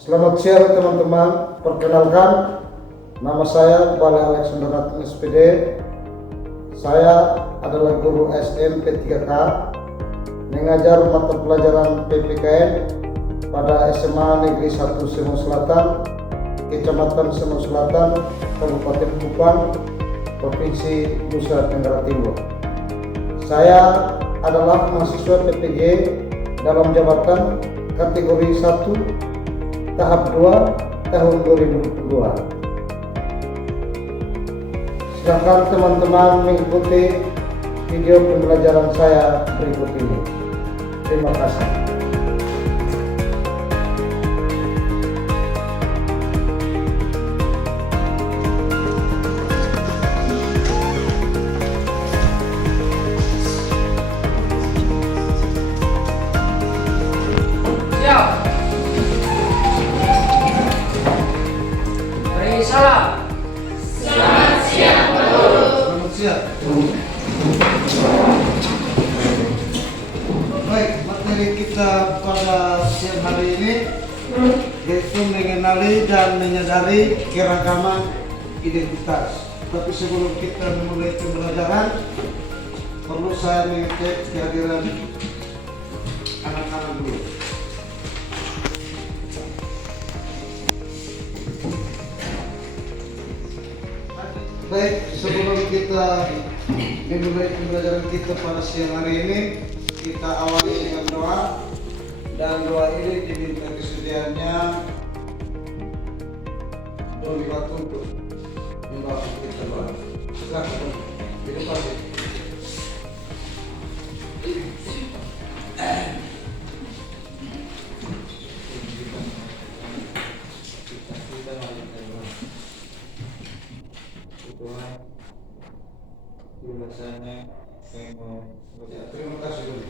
Selamat siang teman-teman, perkenalkan nama saya Kepala Alexander Ratun SPD. Saya adalah guru SN P3K, mengajar mata pelajaran PPKN pada SMA Negeri 1 Semo Selatan, Kecamatan Semo Selatan, Kabupaten Kupang, Provinsi Nusa Tenggara Timur. Saya adalah mahasiswa PPG dalam jabatan kategori 1 tahap 2 tahun 2022. Silakan teman-teman mengikuti video pembelajaran saya berikut ini. Terima kasih. Salam. Selamat siang, Pak Guru. Selamat siang. Baik, materi kita pada siang hari ini yaitu mengenali dan menyadari keragaman identitas. Tapi sebelum kita memulai pembelajaran, perlu saya mengecek kehadiran anak-anak dulu. Baik, sebelum kita memulai pembelajaran kita pada siang hari ini, kita awali dengan doa, dan doa ini diminta kesediaannya Doni Batu untuk membawa kita doa. Silakan, terima kasih. Terima kasih dulu.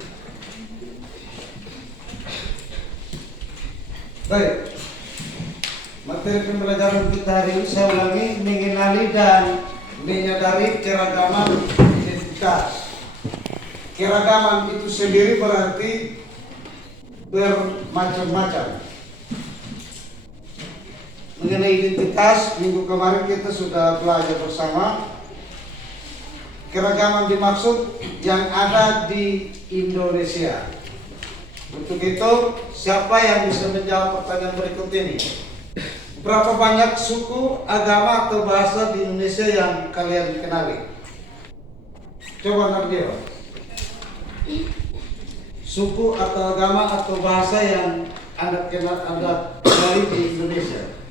Baik, materi pembelajaran kita hari ini saya ulangi, mengenali dan menyadari keragaman identitas. Keragaman itu sendiri berarti bermacam-macam. Mengenai identitas, minggu kemarin kita sudah belajar bersama. Keragaman dimaksud yang ada di Indonesia. Untuk itu, siapa yang bisa menjawab pertanyaan berikut ini? Berapa banyak suku, agama, atau bahasa di Indonesia yang kalian kenali? Coba Nardio. Suku atau agama atau bahasa yang Anda kenali di Indonesia?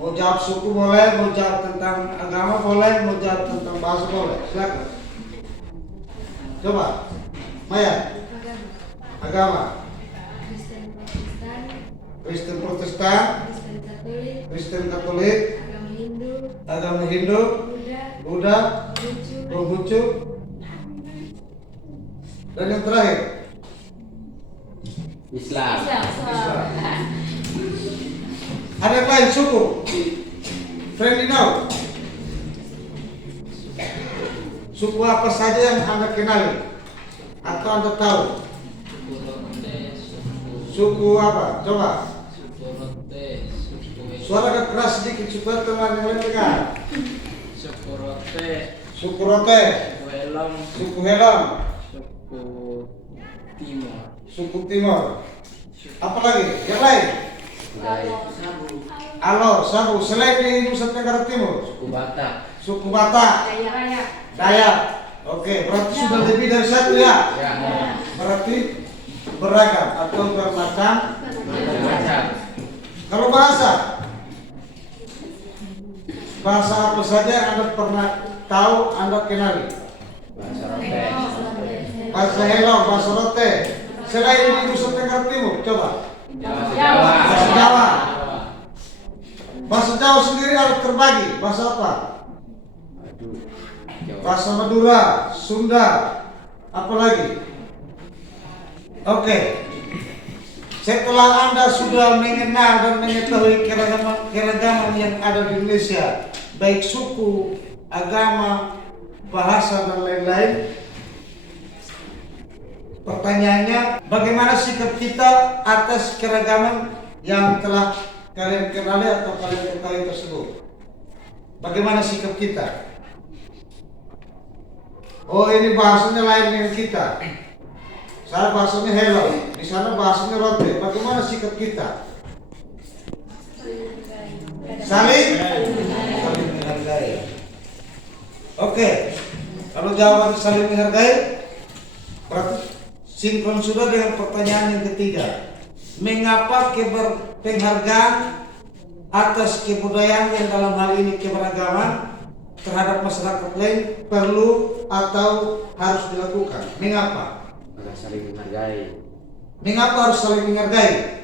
Mau jawab suku boleh, mau jawab tentang agama boleh, mau jawab tentang bahasa boleh. Silakan. Coba, Maya. Agama. Kristen Protestan. Kristen Katolik. Agama Hindu. Buddha. Konghucu. Dan yang terakhir, Islam. ada yang lain suku? Friendly now. Suku apa saja yang Anda kenali atau Anda tahu? Suku apa? Coba. Suara keras sedikit supaya teman yang lain dengar. Suku Rote. Suku Rote. Suku Helong. Suku Helong. Suku Timur. Suku Timur. Apa lagi? Yang lain? Alor, Sabu. Selain di Nusa Tenggara Timur. Suku Batak. Suku Batak. Dayak. Oke, berarti sudah lebih dari satu ya? Ya. Berarti beragam atau bermacam. Macam. Kalau bahasa apa saja yang Anda pernah tahu, Anda kenali? Bahasa Rote. Bahasa Helong, bahasa Rote. Selain di Nusa Tenggara Timur, coba. Bahasa Jawa. Bahasa Jawa. Bahasa Jawa sendiri ada terbagi. Bahasa apa? Bahasa Madura, Sunda, apa lagi? Oke. Setelah Anda sudah mengenal dan mengetahui keragaman yang ada di Indonesia, baik suku, agama, bahasa, dan lain-lain, Pertanyaannya, bagaimana sikap kita atas keragaman yang telah kalian kenali atau kalian ketahui tersebut? Bagaimana sikap kita? Oh, ini bahasanya lain dengan kita. Saya bahasanya hello, di sana bahasanya roti. Bagaimana sikap kita? Saling menghargai. Oke, kalau jawaban saling menghargai, berarti sinkron sudah dengan pertanyaan yang ketiga. Mengapa penghargaan atas kebudayaan yang dalam hal ini keberagaman terhadap masyarakat lain perlu atau harus dilakukan? Mengapa? Maka saling menghargai. Mengapa harus saling menghargai?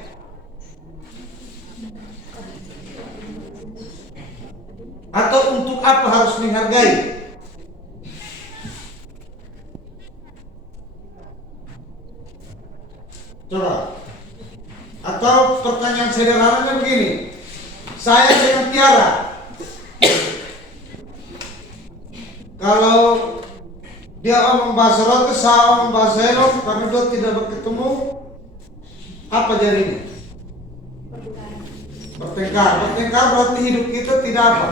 Atau untuk apa harus menghargai? Coba. Atau pertanyaan sederhananya begini. Saya dengan Tiara, kalau dia omong bahasa roti, saya omong bahasa hello, karena dua tidak bertemu, apa jadinya? Bertengkar. Bertengkar berarti hidup kita tidak apa?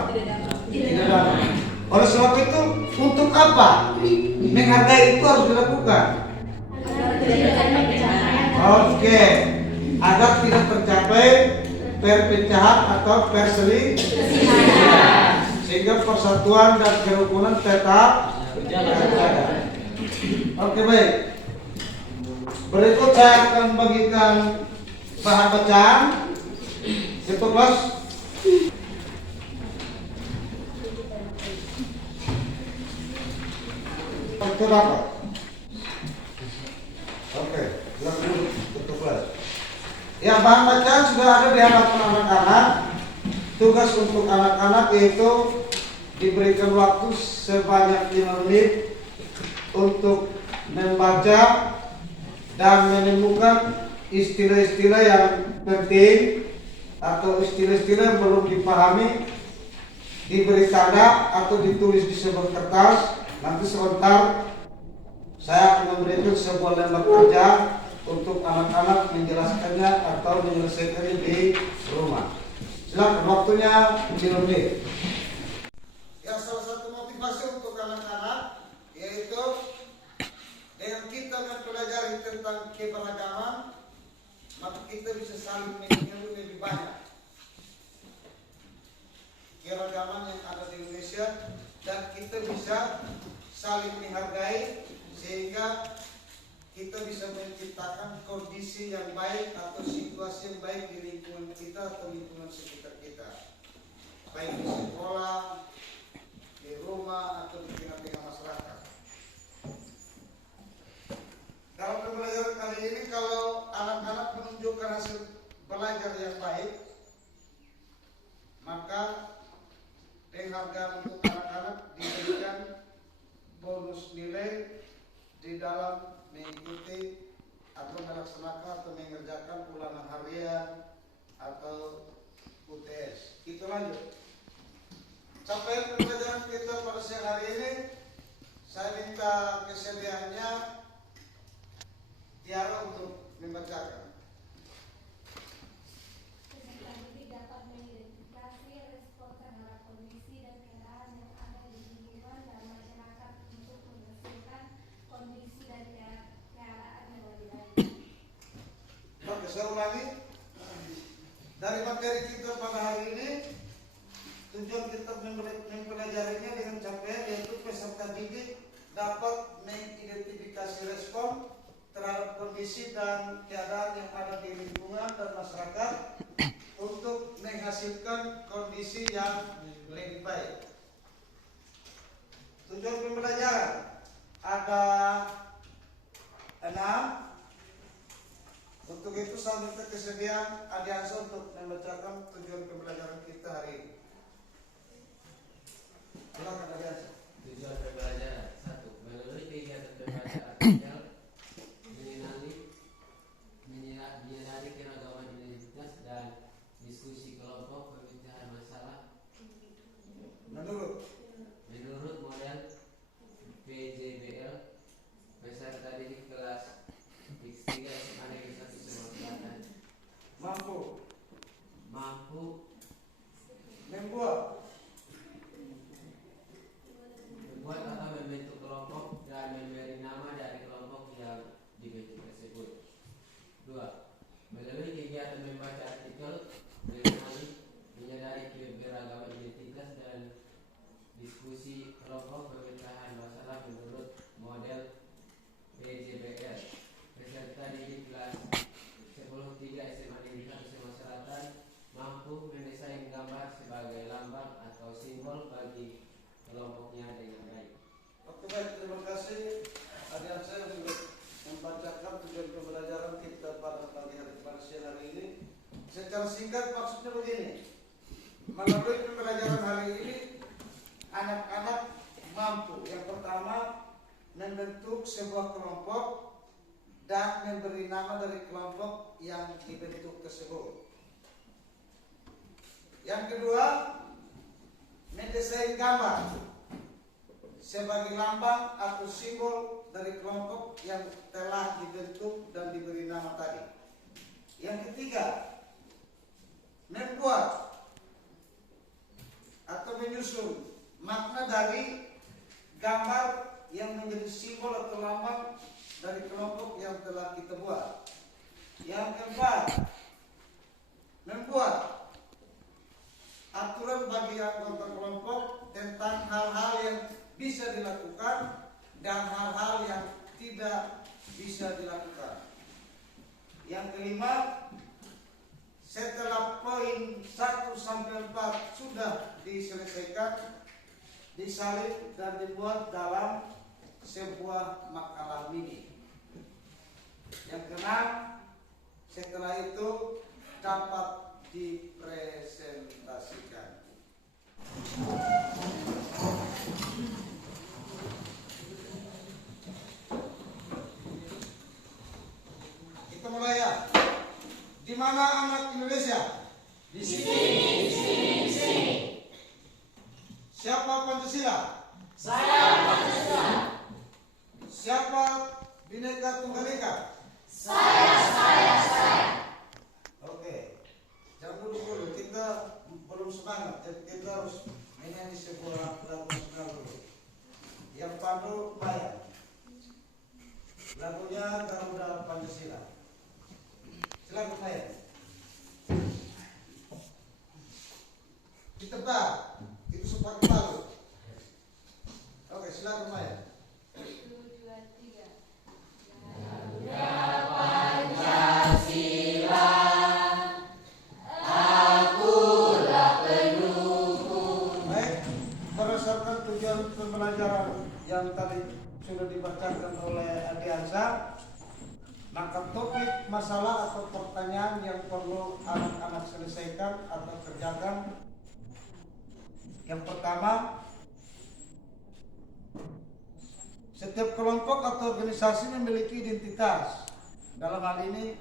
Tidak damai. Oleh sebab itu, untuk apa menghargai itu harus dilakukan? Oke, agar tidak tercapai perpecahan atau perselisihan, sehingga persatuan dan kerukunan tetap terjaga. Oke, baik. Berikut saya akan bagikan bahan bacaan. Satu kelas. Itu dapat. Oke, bilang dulu tutup kelas. Ya, bahan bacaan sudah ada di hadapan anak-anak. Tugas untuk anak-anak yaitu diberikan waktu sebanyak 5 menit untuk membaca dan menemukan istilah-istilah yang penting atau istilah-istilah yang belum dipahami, diberi tanda atau ditulis di sebuah kertas. Nanti sebentar saya akan memberikan sebuah lembar kerja untuk anak-anak menjelaskannya atau menyelesaikannya di rumah. Silakan, waktunya 5 menit. Ya, salah satu motivasi untuk anak-anak yaitu dengan kita mempelajari tentang keberagaman, maka kita bisa saling mengenal lebih banyak keragaman yang ada di Indonesia, dan kita bisa saling menghargai sehingga kita bisa menciptakan kondisi yang baik atau situasi yang baik di lingkungan kita atau lingkungan sekitar kita, baik di sekolah, di rumah, atau di tengah-tengah masyarakat. Dalam pembelajaran kali ini, kalau anak-anak menunjukkan hasil belajar yang baik, maka penghargaan untuk anak-anak diberikan bonus nilai di dalam mengikuti atau melaksanakan atau mengerjakan ulangan harian atau UTS. Itu lanjut. Capaian pembelajaran kita pada siang hari ini, saya minta kesediaannya Tiara untuk membacakan. Oke, saya ulangi. Dari materi kita pada hari ini, tujuan kita mempelajarinya dengan capaian yaitu peserta didik dapat mengidentifikasi respon terhadap kondisi dan keadaan yang ada di lingkungan dan masyarakat untuk menghasilkan kondisi yang lebih baik. Tujuan pembelajaran ada 6. Untuk itu saya minta kesediaan Adiansa untuk membacakan tujuan pembelajaran kita hari ini. Silakan Adiansa. Tujuan pembelajaran 1. Melalui kegiatan pembelajaran sosial, menyadari keragaman identitas dan diskusi kelompok pemecahan masalah. Menurut model PJBL, peserta didik kelas Melalui pembelajaran hari ini, anak-anak mampu yang pertama membentuk sebuah kelompok dan memberi nama dari kelompok yang dibentuk tersebut. Yang kedua, mendesain gambar sebagai lambang atau simbol dari kelompok yang telah dibentuk dan diberi nama tadi. Yang ketiga, membuat atau menyusun makna dari gambar yang menjadi simbol atau lambang dari kelompok yang telah kita buat. Yang keempat, membuat aturan bagi anggota kelompok tentang hal-hal yang bisa dilakukan dan hal-hal yang tidak bisa dilakukan. Yang kelima, setelah poin 1 sampai 4 sudah diselesaikan, disalin dan dibuat dalam sebuah makalah mini. Yang keenam, setelah itu dapat dipresentasikan. Kita mulai ya. Di mana anak Indonesia? Di sini. Siapa Pancasila? Saya Pancasila. Siapa Bhinneka Tunggal Ika? Saya. Oke. Jangan dulu, kita belum semangat. Jadi kita harus menyanyi sebuah lagu nasional dulu. Yang pandu Bayan. Lagunya Garuda Pancasila. Silakan Bayan. Ditebak. Itu sempat lalu. Oke, silakan Bayan. 1, 2, 3. Baik, berdasarkan tujuan pembelajaran yang tadi sudah dibacakan oleh Adi Ansa, maka topik masalah atau pertanyaan yang perlu anak-anak selesaikan atau kerjakan. Yang pertama, setiap kelompok atau organisasi memiliki identitas. Dalam hal ini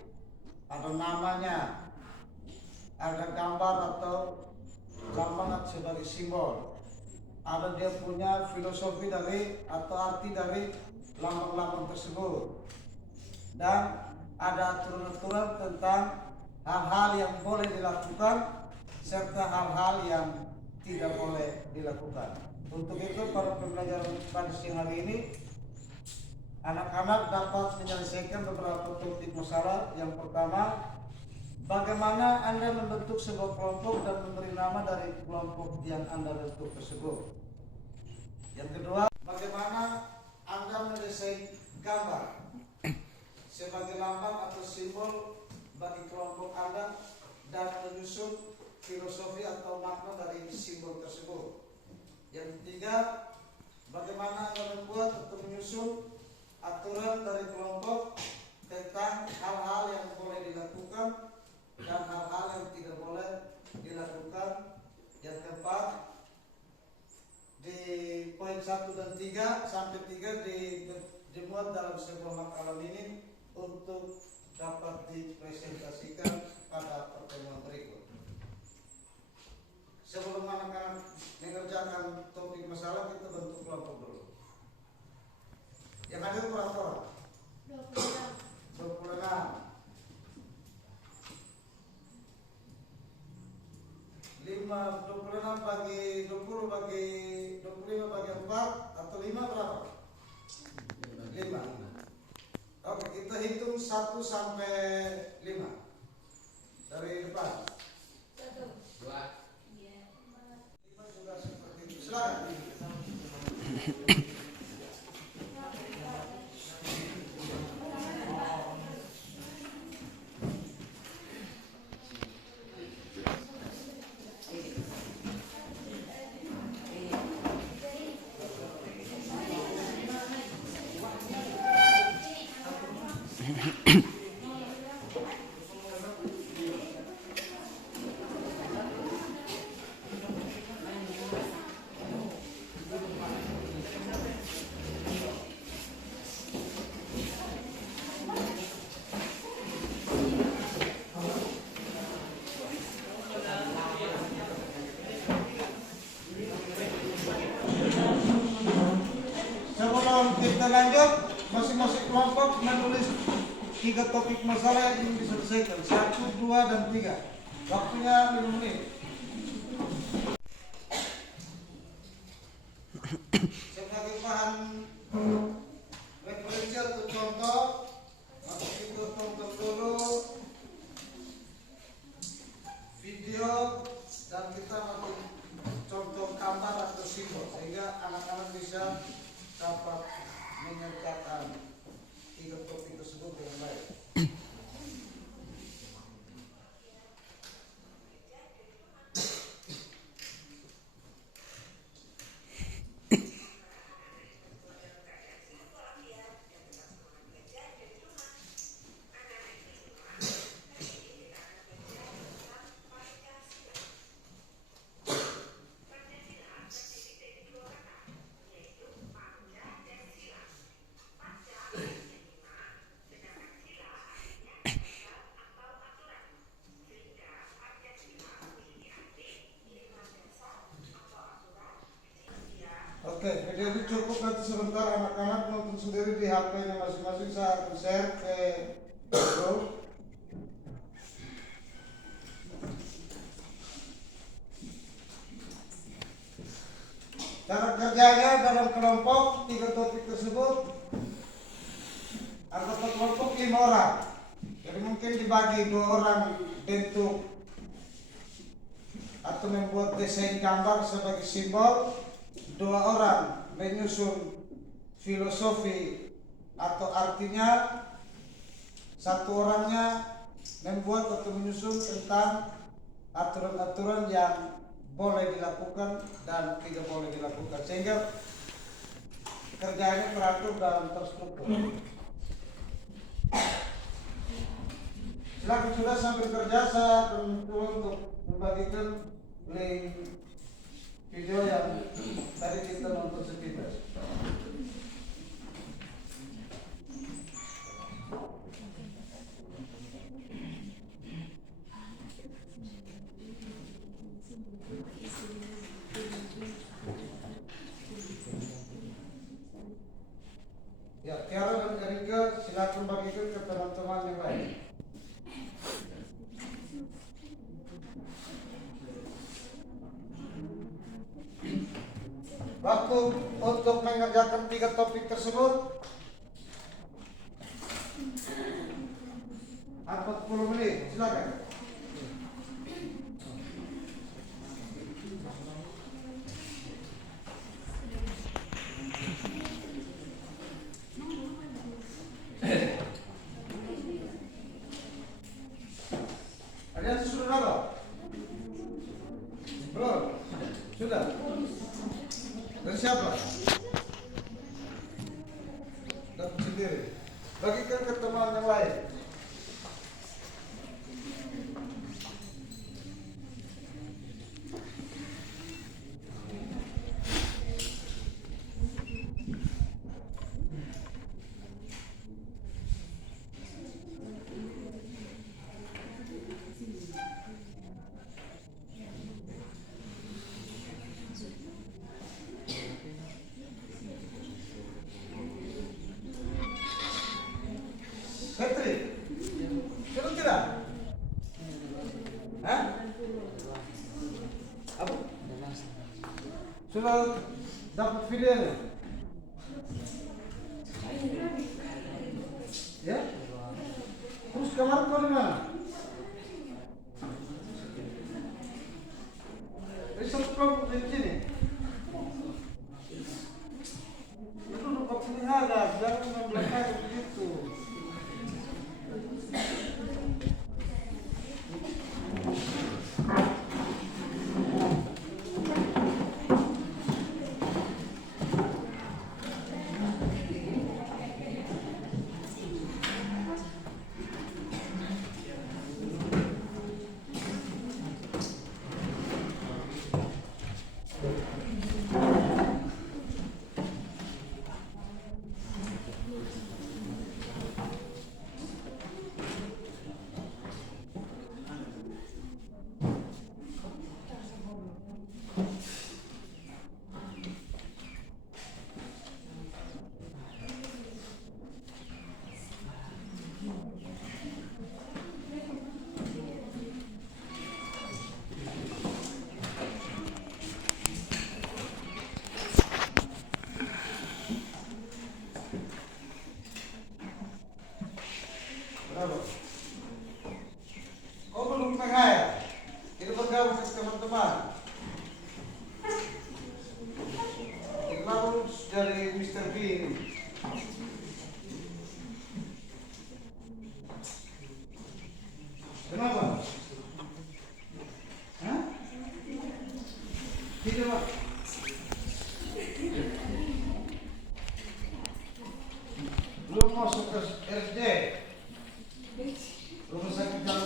ada namanya, ada gambar atau lambang sebagai simbol, ada dia punya filosofi dari atau arti dari lambang-lambang tersebut, dan ada aturan-aturan tentang hal-hal yang boleh dilakukan serta hal-hal yang tidak boleh dilakukan. Untuk itu pada pembelajaran pada siang hari ini, anak-anak dapat menyelesaikan beberapa topik masalah. Yang pertama, bagaimana Anda membentuk sebuah kelompok dan memberi nama dari kelompok yang Anda bentuk tersebut. Yang kedua, bagaimana Anda mendesain gambar sebagai lambang atau simbol bagi kelompok Anda dan menyusun filosofi atau makna dari simbol tersebut. Yang ketiga, bagaimana Anda membuat atau menyusun aturan dari kelompok tentang hal-hal yang boleh dilakukan dan hal-hal yang tidak boleh dilakukan. Yang keempat, di poin 1 dan 3 sampai 3 dimuat dalam sebuah makalah ini untuk dapat dipresentasikan pada pertemuan berikut. Sebelum anak-anak mengerjakan topik masalah, kita bentuk kelompok dulu. Yang hadir berapa orang? 26. 26 bagi 20 bagi 25 bagi 4 atau 5 berapa? 5. Oke, kita hitung 1 sampai 5 dari depan. 1, 2. 5 juga seperti itu. Silakan. tiga topik masalah yang ingin diselesaikan. 1, 2, dan 3. Waktunya 5 menit. Sebagai bahan referensi atau contoh, maka kita tonton dulu video dan kita ambil contoh gambar atau simbol sehingga anak-anak bisa dapat menyertakan tiga topik tersebut dengan baik. Oke, jadi cukup nanti sebentar anak-anak nonton sendiri di HP-nya masing-masing. Saya akan share ke grup. Cara kerjanya dalam kelompok 3 topik tersebut, anggota kelompok 5 orang. Jadi mungkin dibagi 2 orang bentuk atau membuat desain gambar sebagai simbol, 2 orang menyusun filosofi atau artinya, 1 orangnya membuat atau menyusun tentang aturan-aturan yang boleh dilakukan dan tidak boleh dilakukan, sehingga kerjanya teratur dan terstruktur. Silakan sudah sambil kerja, saya mencoba untuk membagikan link video yang tadi kita nonton sekitar. Ya, Tiara dan Erika silakan bagikan ke teman-teman yang lain. Waktu untuk mengerjakan 3 topik tersebut 40 menit, silakan. Ada yang sudah apa? Belum? Sudah? Dari siapa? Dapat sendiri. Bagikan ke teman yang lain. Petri, sudah tidak? Hah? Apa? Sudah dapat videonya? Ya? Terus kemarin kau di mana? Di satu kelompok di sini. Itu lupa pelihara, jangan membelakang begitu.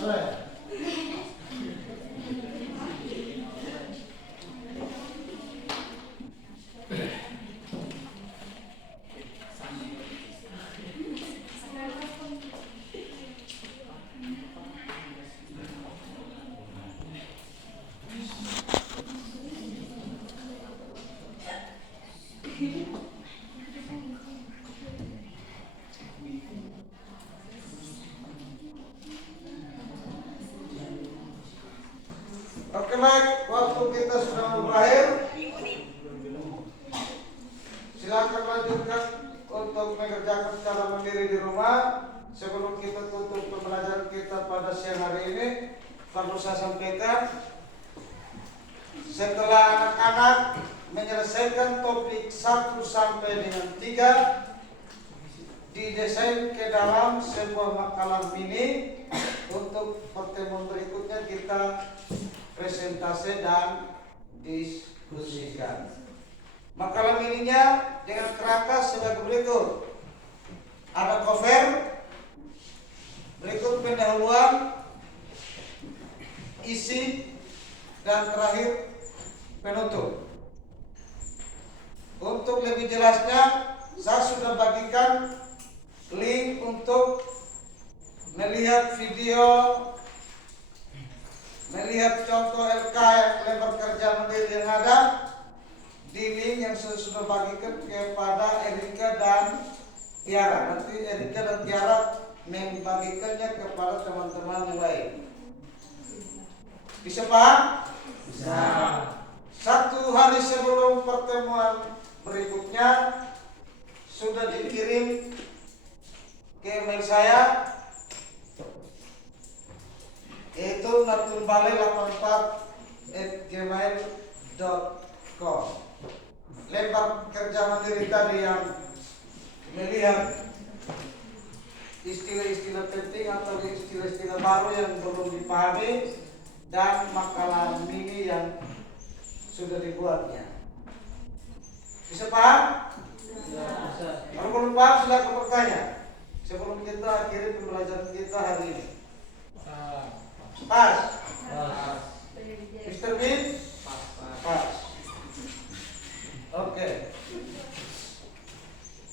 saya. Oke baik, waktu kita sudah mau berakhir. Silakan lanjutkan untuk mengerjakan secara mandiri di rumah. Sebelum kita tutup pembelajaran kita pada siang hari ini, perlu saya sampaikan, setelah anak-anak menyelesaikan topik 1 sampai dengan 3, didesain ke dalam sebuah makalah mini. Untuk pertemuan berikutnya kita presentasi dan diskusikan. Makalah mininya dengan kerangka sebagai berikut. Ada cover, berikut pendahuluan, isi, dan terakhir penutup. Untuk lebih jelasnya, saya sudah bagikan link untuk melihat video, melihat contoh LK yang lembar kerja mandiri yang ada di link yang saya sudah bagikan kepada Erika dan Tiara. Nanti Erika dan Tiara membagikannya kepada teman-teman yang lain. Bisa paham? Bisa. 1 hari sebelum pertemuan berikutnya sudah dikirim ke email saya, yaitu natunbale84@gmail.com. Lembar kerja mandiri tadi yang melihat istilah-istilah penting atau istilah-istilah baru yang belum dipahami, dan makalah mini yang sudah dibuatnya. Bisa paham? Bisa. Kalau belum paham silakan bertanya sebelum kita akhiri pembelajaran kita hari ini. Pas. Mr. Bin? Pas. Oke.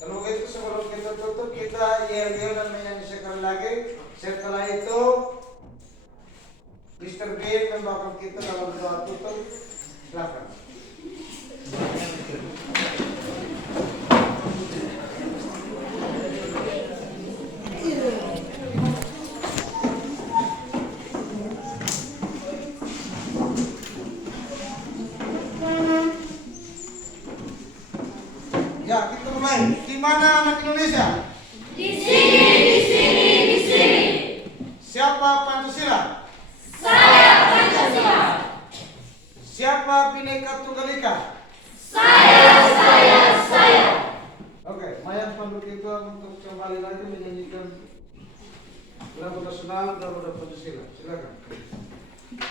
Kalau begitu sebelum kita tutup, kita yel-yel dan menyanyi sekali lagi. Setelah itu Mr. Bin membawakan kita dalam doa tutup. Silakan. Ya, kita mulai. Di mana anak Indonesia? Di sini. Siapa Pancasila? Saya Pancasila. Siapa Bhinneka Tunggal Ika? Saya. Oke, Maya pandu kita untuk kembali lagi menyanyikan lagu nasional Garuda Pancasila. Silakan. 1,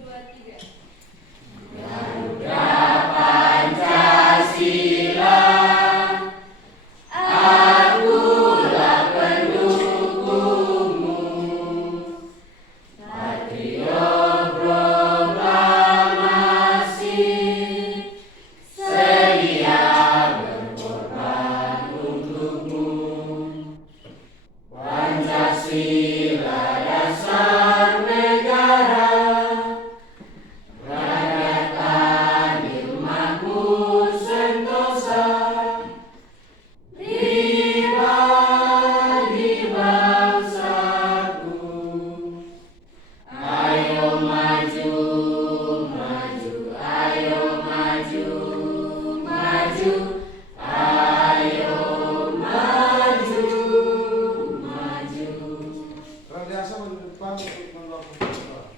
2, 3. Garuda Pancasila, akulah pendukungmu. Patriot proklamasi, sedia berkorban untukmu. Pancasila dasar negara, rakyat adil makmur sentosa, pribadi bangsaku. Ayo maju, ayo maju, ayo maju. Orang biasa di depan untuk melakukan doa.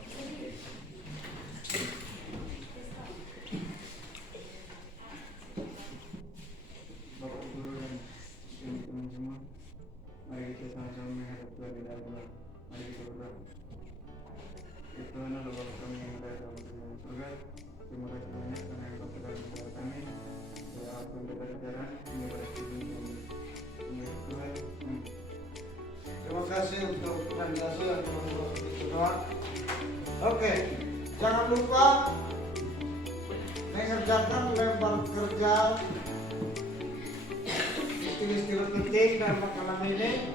Bapak Guru dan teman-teman semua, mari kita sama-sama menghadap Tuhan di dalam doa. Mari kita berdoa. Ya Tuhan, Allah Bapa kami yang ada dalam surga, terima kasih banyak karena Engkau telah memberkati kami. Ya aku bebas jalan ini pada hidup kami. Ya Tuhan. Terima kasih untuk organisasi yang telah Tuhan. Oke, jangan lupa mengerjakan lembar kerja istilah penting dan makanan ini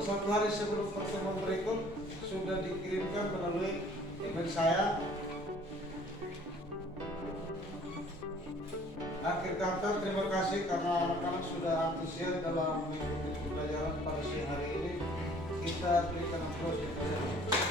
satu hari sebelum pertemuan berikut sudah dikirimkan melalui email saya. Akhir kata, terima kasih karena anak-anak sudah antusias dalam mengikuti pelajaran pada siang hari ini. Kita berikan aplaus kepada